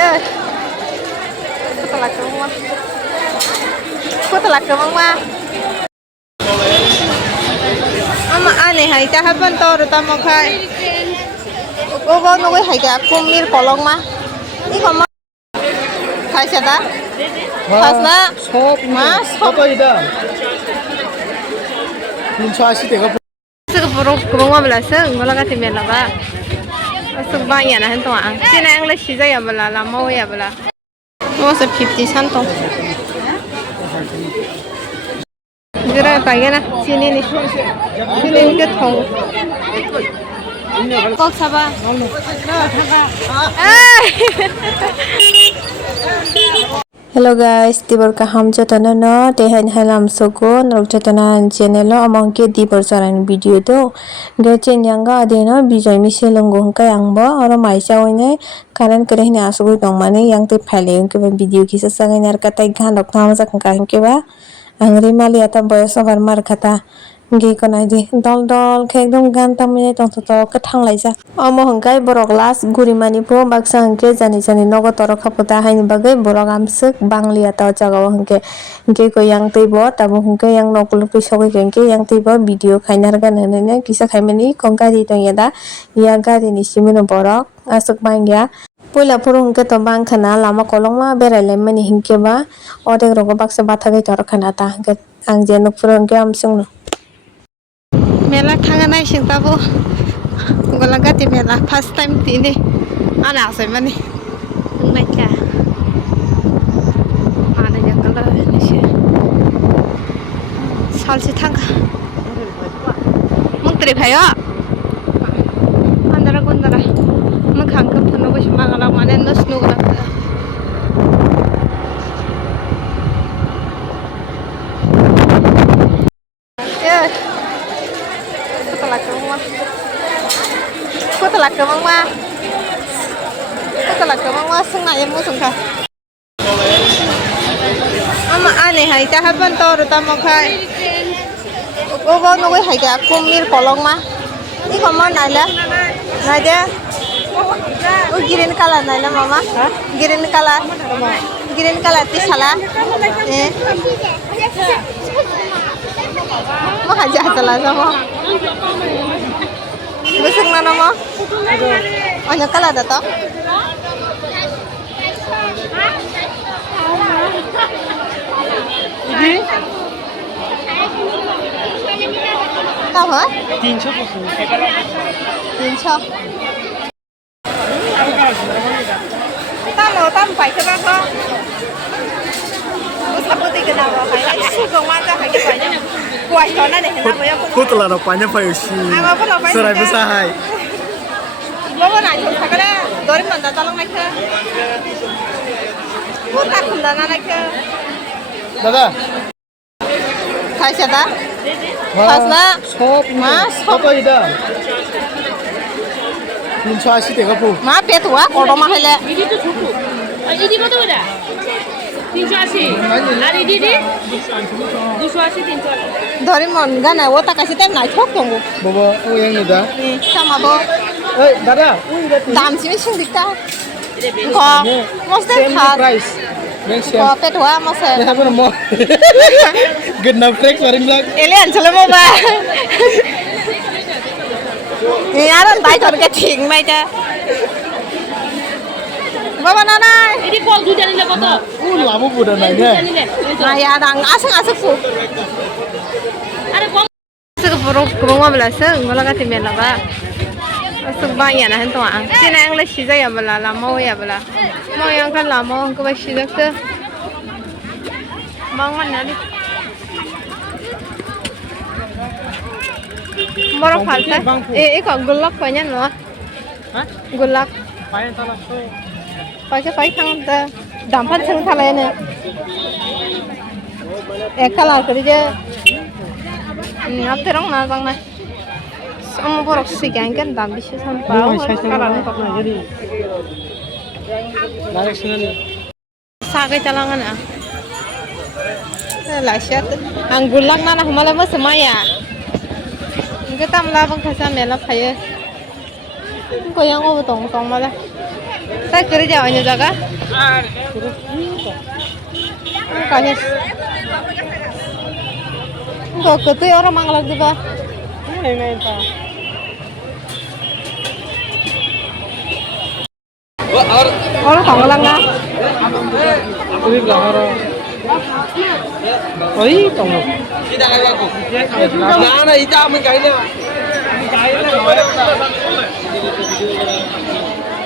ơi có là cơ mà có là cơ mà ama ane hai ta haban to ro ta mo khai o bo no hai ga kumir kolong ma ni koma khai sa da fasna mas কত এটা 380 টাকা sực boro kubang ma bla sừng ngola ka timen la ba sực ba ya na han to ang sina ang le shi za ya bla la mo ya bla mo sa 50 san to jira ka ya na sini ni cái thùng 꼭 잡아. Hello guys, tibor kaham jatana no tehan halam sogo norok jatana channel lo among ke tibor saran video to gachen yanga adena bijoy miselongo hangkai angbo oro maisa oine karan kerehni asugoi tongmani yang te phale ke video kisa sangai nar katai ghandok thama jakangka hingke ba angri mali ata boyos obar mar khata ge konai di dol dol ke ekdom gan tamine tong to ke thanglai omo hangkai borok las gurimani po baksa hangke jani jani nogo toro khaputa haini bagai borok amsuk banglia ta jaga hangke hangke ko yang teibo tabo hangke yang nokul pisogoi hangke yang teibo video khainar gan hanene kisa khaimani kongkari tong yada ya gari ni simino borok asuk bangya poila puro hingke to bangkhana lama kolongma berailai mani hingke ba odek rogo baksa bathagai tor khana ta hangke ang je nokpuro hangke amsung no Mela thanga nai sing tabo golagati mela first time tini ana sai mani nai ka ana ya kala ni se sal si thanga mung tri phayo andara gondara mung khang ka phano bo mangala mane no snu gala có là cơ mà có là cơ mà sưng này em mua sung khai ama ane hai ta haban to ro ta mo khai o bo no hai ga kumir kolong ma ni koma naila na de o green color naila mama green color ti sala mo haja sala sama busuk na mo ano kala dato ini tao hả 300 peso 300 tam phải cái đó không usah putih kenapa kayak suka mata kayak banyak kuah karena deh kenapa ya kok telah banyak payoshi serai besar bawa naik sakala dorim nanda tolong naik ke putar kundana naik ke দাদা খাইছে দা ফাসলা সব মাছ কত এটা 380 টাকা পু মা পেটুয়া কড়মা হইলে ED তো ছোট আর ইডি কত এটা 380 আর ইডি 280 380 ধরি মন গানা ও তাকাইছে তাই নাই ঠক দঙ্গো বাবা ও yang da সামাবো এই দাদা দাম সিমি সিংদিকটা ক মস্তে খাত price ক পেটুয়া মসে apa nama genap trek sering bilang ele ancale mo ba yaran bai thon ke thing mai ta বাবা না নাই ইডি কল দুইটা নিলে কত lama budak nanya দুইটা নিলে না ইয়ারাং আসং আসং ফু আরে কম sực boro kubang ma bla sừng ngola ka timen la ba sực ba ya na han to ang sina ang le shi za ya bla la mo ya bla mo yang kan la mo ko ba shi za ke bang man na di moro falta ko gulak pa nya no hah gulak payen salah so pai thang ta dam phan sing thalai ne ekala kari je 앞에랑 나랑 나 sama borok sigang kan dam bisa sampai kalan kok na jadi narik sini sagai talangan ah lasyat anggulang na humala mas maya kita melabang kasa mela kaya ko yang tong tong mala Tak kerja awalnya jaga. Kahis. Kok ketu orang manglak juga. Orang manglak na. Ini gahara. Oi, kamu. Nah, itu amin kayaknya.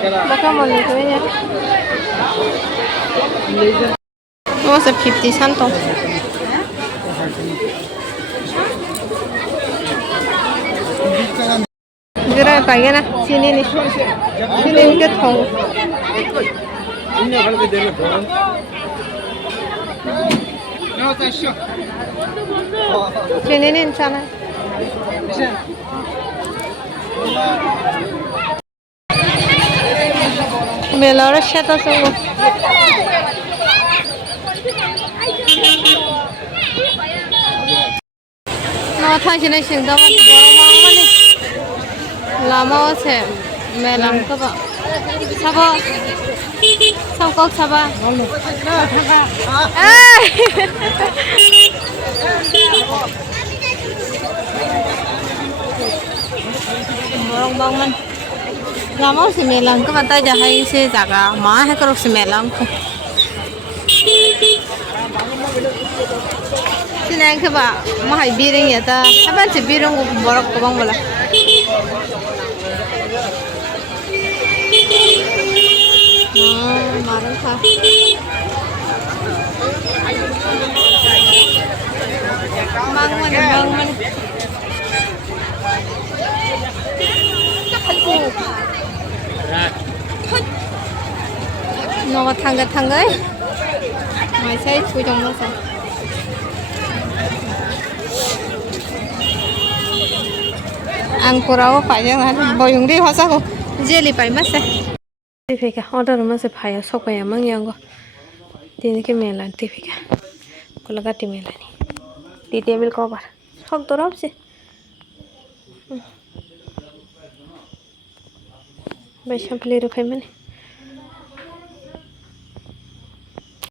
Baka mau nih kayaknya. Masa 50 santo. Gerai pakai na sini nih. Sini ke thong. Sini nih sana. Melora shata sungguh. Nah, thang sini sing dapat borong mana nih? Lama sih, melang ke pak. Sabo, sangkok saba. Borong bangun. Lama sih melang ke mata jahai sih jaga. Mah keruk sih melang ke. Sini ke pak, mah biring ya ta. Apa sih biring borok ke bang bola. Marah kah? Bang man. Nó thằng ấy, mày thấy chui trong nó sao? Ăn kurau phải chứ hả? Bao nhiêu đi hoa sao? Jelly phải mất sao? Thì phải cả order mà sẽ phải sốc phải mang nhau cơ. Thì cái mền là thì phải cả. Cô là cái mền này. Thì table cover. Sốc tôi đâu chứ? Bây giờ play được phải mấy?